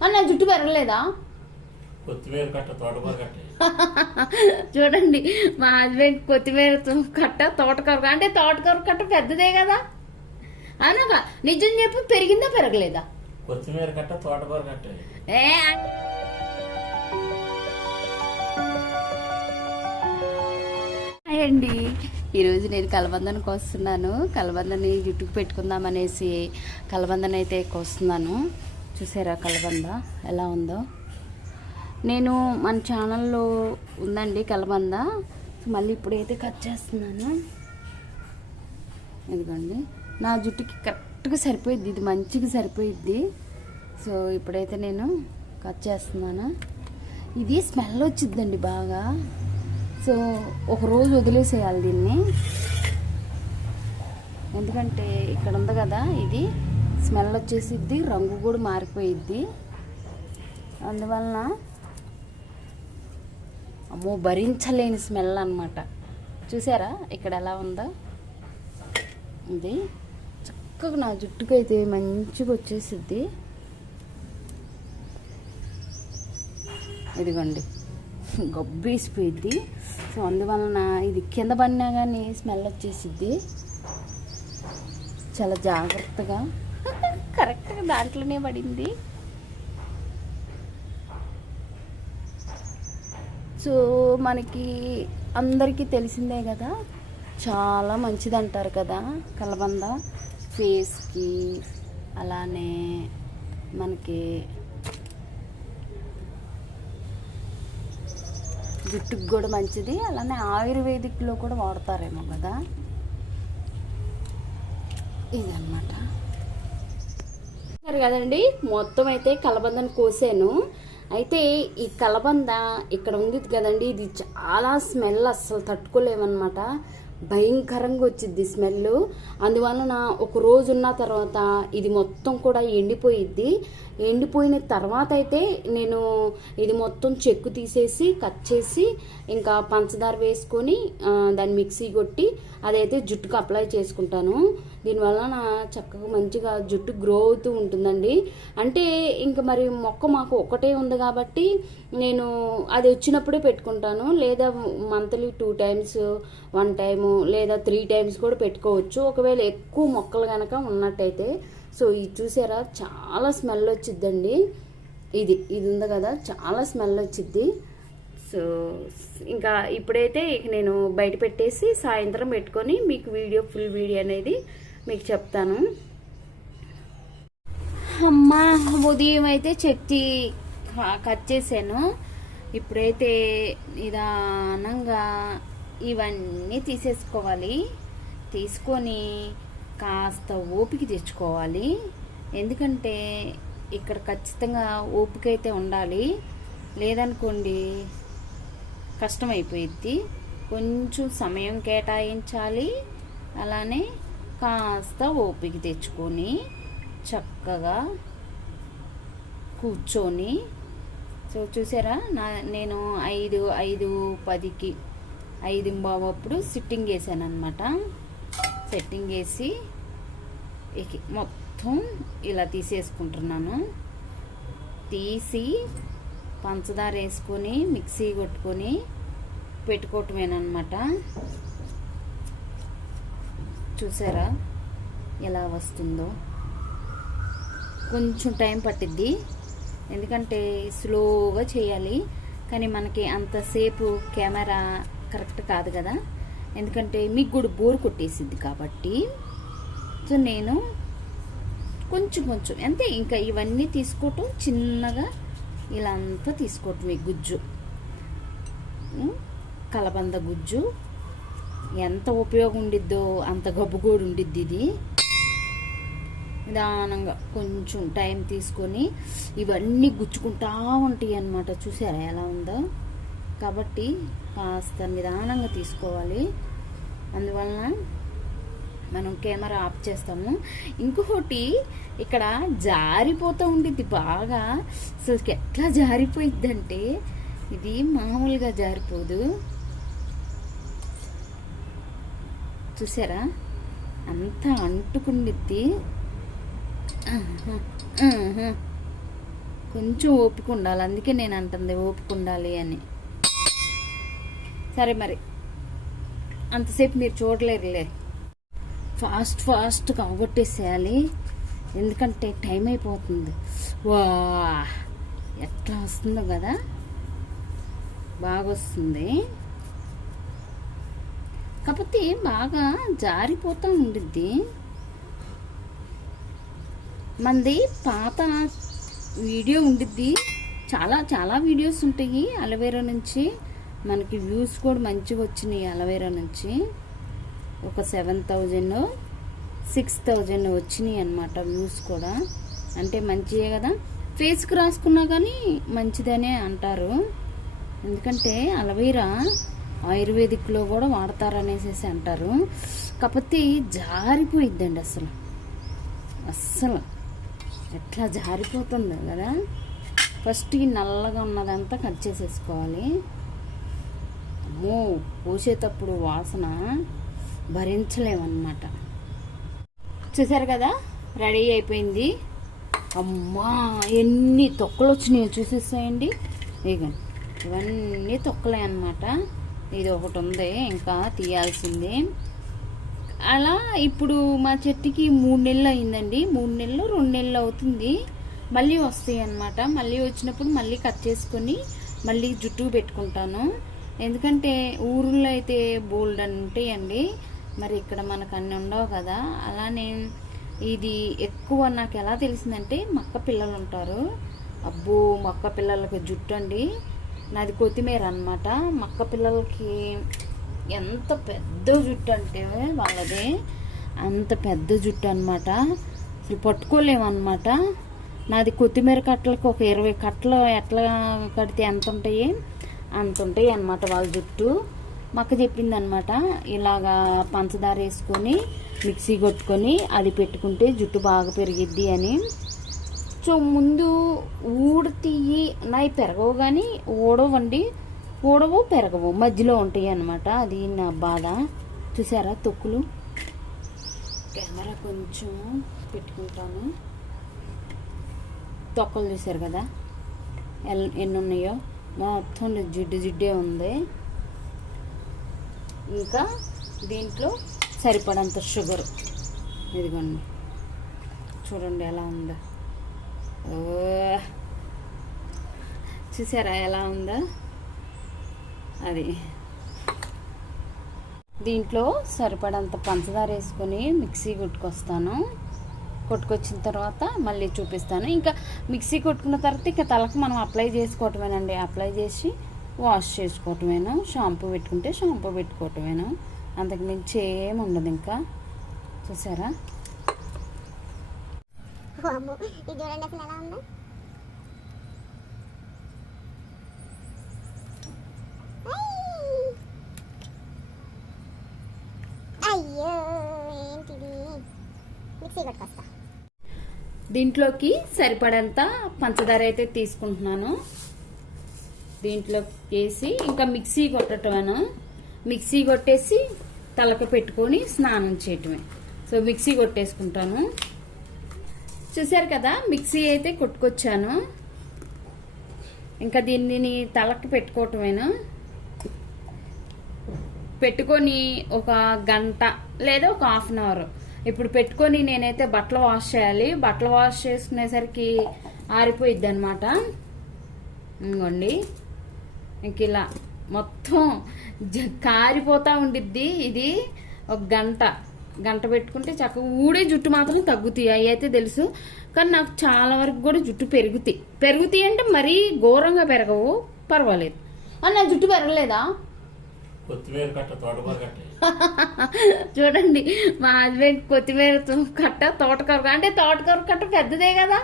అన్న జుట్టు పెరగలేదా? కొత్తిమీర కట్ట తోటకూర కట్ట. చూడండి మా హస్బెండ్ కొత్తిమీర కట్ట తోటకూర అంటే తోటకూర కట్ట పెద్దదే కదా? అనగా నిజం చెప్పి పెరిగిందా పెరగలేదా? కొత్తిమీర కట్ట తోటకూర కట్ట. ఏ హాయ్ అండి. ఈరోజు నేను కలబందను కోస్తున్నాను కలబందని జుట్టుకు పెట్టుకుందాం అనేసి కలబందన అయితే కోస్తున్నాను. చూసారా కలబంద ఎలా ఉందో? నేను మన ఛానల్లో ఉందండి కలబంద. మళ్ళీ ఇప్పుడైతే కట్ చేస్తున్నాను. ఎందుకండి నా జుట్టుకి కరెక్ట్గా సరిపోయిద్ది. ఇది మంచిగా సరిపోయిద్ది. సో ఇప్పుడైతే నేను కట్ చేస్తున్నాను. ఇది స్మెల్ వచ్చిద్దండి బాగా. సో ఒకరోజు వదిలేసేయాలి దీన్ని. ఎందుకంటే ఇక్కడ ఉంది కదా ఇది. స్మెల్ వచ్చేసిద్ది రంగు కూడా మారిపోయిద్ది. అందువలన అమ్మో భరించలేని స్మెల్ అన్నమాట. చూసారా? ఇక్కడ ఎలా ఉందో? ఇది చక్కగా నా జుట్టుకు అయితే మంచిగా వచ్చేసిద్ది. ఇదిగోండి. గబ్బేసిపోయిద్ది. సో అందువలన ఇది కింద పడినా కానీ స్మెల్ వచ్చేసిద్ది. చాలా జాగ్రత్తగా కరెక్ట్గా దాంట్లోనే పడింది. సో మనకి అందరికీ తెలిసిందే కదా చాలా మంచిది అంటారు కదా కలబంద. ఫేస్కి అలానే మనకి జుట్టుకు కూడా మంచిది అలానే ఆయుర్వేదిక్లో కూడా వాడతారేమో కదా. ఇదన్నమాట. కదండి. మొత్తం అయితే కలబందను కోసాను. అయితే ఈ కలబంద ఇక్కడ ఉంది కదండి. ఇది చాలా స్మెల్ అస్సలు తట్టుకోలేమన్నమాట. భయంకరంగా వచ్చింది స్మెల్ అందువలన ఒక రోజు ఉన్న తర్వాత ఇది మొత్తం కూడా ఎండిపోయిద్ది. ఎండిపోయిన తర్వాత అయితే నేను ఇది మొత్తం చెక్కు తీసేసి కట్ చేసి ఇంకా పంచదార వేసుకొని దాన్ని మిక్సీ కొట్టి అదైతే జుట్టుకు అప్లై చేసుకుంటాను. దీనివల్ల నా చక్కగా మంచిగా జుట్టు గ్రో అవుతూ ఉంటుందండి. అంటే ఇంకా మరి మొక్క మాకు ఒకటే ఉంది కాబట్టి నేను అది వచ్చినప్పుడే పెట్టుకుంటాను. లేదా monthly two times one time లేదా త్రీ టైమ్స్ కూడా పెట్టుకోవచ్చు. ఒకవేళ ఎక్కువ మొక్కలు కనుక ఉన్నట్టయితే సో ఇది చూసారా? చాలా స్మెల్ వచ్చిద్దండి. ఇది ఇది ఉంది కదా? చాలా స్మెల్ వచ్చిద్ది. సో ఇంకా ఇప్పుడైతే ఇక నేను బయట పెట్టేసి సాయంత్రం పెట్టుకొని మీకు వీడియో ఫుల్ వీడియో అనేది మీకు చెప్తాను. అమ్మా ఉదయం అయితే చెక్కి కట్ చేశాను. ఇప్పుడైతే నిదానంగా ఇవన్నీ తీసేసుకోవాలి. తీసుకొని కాస్త ఓపిక తెచ్చుకోవాలి. ఎందుకంటే ఇక్కడ ఖచ్చితంగా ఓపిక అయితే ఉండాలి. లేదనుకోండి కష్టమైపోయిద్ది. కొంచెం సమయం కేటాయించాలి. అలానే కాస్త ఓపిక తెచ్చుకొని చక్కగా కూర్చొని సో చూసారా? నా నేను ఐదు ఐదు పదికి ఐదు బాబప్పుడు సిట్టింగ్ వేసాను అనమాట సెట్టింగ్ వేసి మొత్తం ఇలా తీసేసుకుంటున్నాను. తీసి పంచదార వేసుకొని మిక్సీ కొట్టుకొని పెట్టుకోవటమేనమాట చూసారా ఎలా వస్తుందో? కొంచెం టైం పట్టిద్ది. ఎందుకంటే స్లోగా చేయాలి. కానీ మనకి అంతసేపు కెమెరా కరెక్ట్ కాదు కదా. ఎందుకంటే మీకు కూడా బోర్ కొట్టేసిద్ది కాబట్టి. సో నేను కొంచెం కొంచెం అంతే. ఇంకా ఇవన్నీ తీసుకోవటం చిన్నగా ఇలా అంతా తీసుకోవటం ఈ గుజ్జు. కలబంద గుజ్జు. ఎంత ఉపయోగం ఉండిద్దో అంత గబ్బుగోడు కూడా ఉండిద్ది ఇది. నిదానంగా కొంచెం టైం తీసుకొని ఇవన్నీ గుచ్చుకుంటా ఉంటాయి అన్నమాట చూసారా ఎలా ఉందో? కాబట్టి కాస్త నిదానంగా తీసుకోవాలి. అందువలన మనం కెమెరా ఆఫ్ చేస్తాము. ఇంకొకటి ఇక్కడ జారిపోతూ ఉండిద్ది బాగా. అసలు ఎట్లా జారిపోయిద్దంటే ఇది మామూలుగా జారిపోదు. చూసారా? అంతా అంటుకుండిద్ది. కొంచెం ఓపిక ఉండాలి. అందుకే నేను అంటుంది ఓపిక ఉండాలి అని. సరే మరి. అంతసేపు మీరు చూడలేరులే. ఫాస్ట్ ఫాస్ట్గా అవగొట్టేసేయాలి ఎందుకంటే టైం అయిపోతుంది. వా ఎట్లా వస్తుందో కదా? బాగా వస్తుంది కాకపోతే బాగా జారిపోతూ ఉండిద్ది. మంది పాత వీడియో ఉండిద్ది. చాలా చాలా వీడియోస్ ఉంటాయి అలవేరా నుంచి. మనకి వ్యూస్ కూడా మంచిగా వచ్చినాయి అలవేరా నుంచి. ఒక సెవెన్ థౌజండ్ సిక్స్ థౌజండ్ వచ్చినాయి అనమాట వ్యూస్ కూడా. అంటే మంచియే కదా. ఫేస్కి రాసుకున్నా కానీ మంచిదనే అంటారు. ఎందుకంటే అలవీరా ఆయుర్వేదిక్లో కూడా వాడతారనేసి అంటారు. కాకపోతే జారిపోయిద్దండి అసలు. అస్సలు. ఎట్లా జారిపోతుందో కదా. ఫస్ట్ ఈ నల్లగా ఉన్నదంతా కట్ చేసేసుకోవాలి. అమ్మో పోసేటప్పుడు వాసన భరించలేమన్నమాట. చూసారు కదా? రెడీ అయిపోయింది. అమ్మా ఎన్ని తొక్కలు వచ్చినాయో చూసేసాయండి. ఇక ఇవన్నీ తొక్కలే అన్నమాట ఇది ఒకటి ఉంది ఇంకా తీయాల్సిందే. అలా ఇప్పుడు మా చెట్టుకి మూడు నెలలు అయిందండి. మూడు నెలలు రెండు నెలలు అవుతుంది. మళ్ళీ వస్తాయి అన్నమాట మళ్ళీ వచ్చినప్పుడు మళ్ళీ కట్ చేసుకొని మళ్ళీ జుట్టు పెట్టుకుంటాను. ఎందుకంటే ఊర్లో అయితే బోల్డ్ అని ఉంటాయండి. మరి ఇక్కడ మనకు అన్ని ఉండవు కదా. అలానే ఇది ఎక్కువ నాకు ఎలా తెలిసిందంటే మక్క పిల్లలు ఉంటారు. అబ్బో మక్క పిల్లలకి జుట్టు అండి. నాది కొత్తిమీర అనమాట మక్క పిల్లలకి ఎంత పెద్ద జుట్టు అంటే వాళ్ళది అంత పెద్ద జుట్టు అనమాట అసలు పట్టుకోలేమన్నమాట. నాది కొత్తిమీర కట్టలకు ఒక ఇరవై కట్టలు ఎట్లా కడితే ఎంత ఉంటాయి? అంత ఉంటాయి అనమాట వాళ్ళ జుట్టు. మక్క చెప్పింది అనమాట ఇలాగా పంచదార వేసుకొని మిక్సీ కొట్టుకొని అది పెట్టుకుంటే జుట్టు బాగా పెరిగిద్ది అని. సో ముందు ఊడతీయి నాయి పెరగవు కానీ ఊడవండి. ఊడవు పెరగవు. మధ్యలో ఉంటాయి అన్నమాట. అది నా బాధ. చూసారా తొక్కులు? కెమెరా కొంచెం పెట్టుకుంటాను. తొక్కలు చూసారు కదా? ఎన్ని ఉన్నాయో మొత్తం జిడ్డు జిడ్డే ఉంది. ఇంకా దీంట్లో సరిపడంత షుగర్. ఇదిగోండి. చూడండి ఎలా ఉందో. చూసారా ఎలా ఉందా? అది. దీంట్లో సరిపడంత పంచదార వేసుకొని మిక్సీ కొట్టుకొస్తాను. కొట్టుకొచ్చిన తర్వాత మళ్ళీ చూపిస్తాను. ఇంకా మిక్సీ కొట్టుకున్న తర్వాత ఇంకా తలకు మనం అప్లై చేసుకోవటమేనండి. అప్లై చేసి వాష్ చేసుకోవటమేను. షాంపూ పెట్టుకుంటే షాంపూ పెట్టుకోవటమేను. అంతకు మించి ఏం ఉండదు ఇంకా. చూసారా? అయ్యో ఏంటిది? మిక్సీ కొట్టుకొస్తా. దీంట్లోకి సరిపడంత పంచదార అయితే తీసుకుంటున్నాను. దీంట్లో వేసి ఇంకా మిక్సీ కొట్టటమేను? మిక్సీ కొట్టేసి తలకు పెట్టుకొని స్నానం చేయటమే. సో మిక్సీ కొట్టేసుకుంటాను. చూసారు కదా మిక్సీ అయితే కొట్టుకొచ్చాను. ఇంకా దీన్ని తలకి పెట్టుకోవటమేను? పెట్టుకొని ఒక గంట లేదా ఒక హాఫ్ అన్ అవర్ ఇప్పుడు పెట్టుకొని నేనైతే బట్టలు వాష్ చేయాలి. బట్టలు వాష్ చేసుకునేసరికి ఆరిపోయిద్ది అనమాట ఇంకోండి ఇంక ఇలా మొత్తం జ- ఉండిద్ది. ఇది ఒక గంట. గంట పెట్టుకుంటే చక్కగా ఊడే జుట్టు మాత్రం తగ్గుతాయి. అవి అయితే తెలుసు. కానీ నాకు చాలా వరకు కూడా జుట్టు పెరుగుతాయి. పెరుగుతాయి అంటే మరీ ఘోరంగా పెరగవు. పర్వాలేదు. అని నా జుట్టు పెరగలేదా? కొత్తిమీర కట్ట తోటకూర కట్టే. చూడండి మా హస్బెండ్ కొత్తిమీర కట్ట తోటకూర అంటే తోటకూర కట్ట పెద్దదే కదా?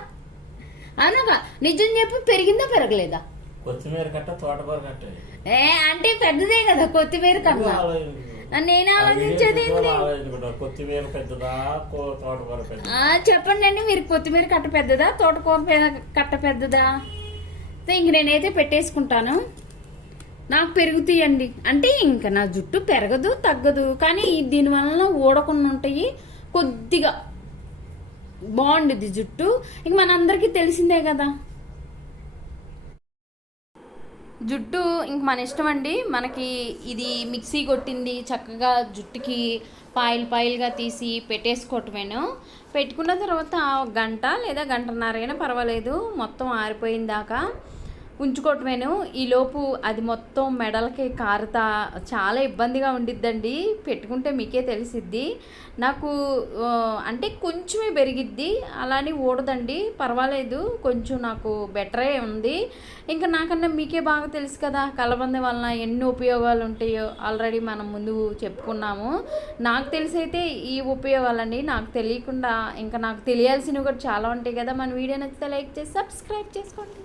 అనగా నిజం చెప్పి పెరిగిందా పెరగలేదా? కొత్తిమీర కట్ట తోటకూర కట్టే. ఏ అంటే పెద్దదే కదా కొత్తిమీర కన్నా. నేను ఆలోచించేది కొత్తిమీర పెద్దదా తోటకూర చెప్పండి అండి మీరు కొత్తిమీర కట్ట పెద్దదా తోటకూర కట్ట పెద్దదా? ఇంక నేనైతే పెట్టేసుకుంటాను. నాకు పెరుగుతాయండి. అంటే ఇంకా నా జుట్టు పెరగదు తగ్గదు. కానీ దీని వలన ఊడకుండా ఉంటాయి. కొద్దిగా బాగుండుద్ది జుట్టు. ఇంక మనందరికీ తెలిసిందే కదా. జుట్టు ఇంక మన ఇష్టం అండి మనకి ఇది మిక్సీ కొట్టింది చక్కగా జుట్టుకి పాయిల్ పాయిల్గా తీసి పెట్టేసుకోవటమేను. పెట్టుకున్న తర్వాత గంట లేదా గంటన్నర అయినా పర్వాలేదు. మొత్తం ఆరిపోయిన దాకా ఉంచుకోవటమేను. ఈలోపు అది మొత్తం మెడలకి కారుతా చాలా ఇబ్బందిగా ఉండిద్దండి. పెట్టుకుంటే మీకే తెలిసిద్ది. నాకు అంటే కొంచెమే పెరిగిద్ది అలానే ఊడదండి. పర్వాలేదు. కొంచెం నాకు బెటరే ఉంది. ఇంకా నాకన్నా మీకే బాగా తెలుసు కదా కలబంద వలన ఎన్ని ఉపయోగాలు ఉంటాయో ఆల్రెడీ మనం ముందు చెప్పుకున్నాము. నాకు తెలిసైతే ఈ ఉపయోగాలండి నాకు తెలియకుండా ఇంకా నాకు తెలియాల్సినవి కూడా చాలా ఉంటాయి కదా. మన వీడియో నచ్చితే లైక్ చేసి సబ్స్క్రైబ్ చేసుకోండి.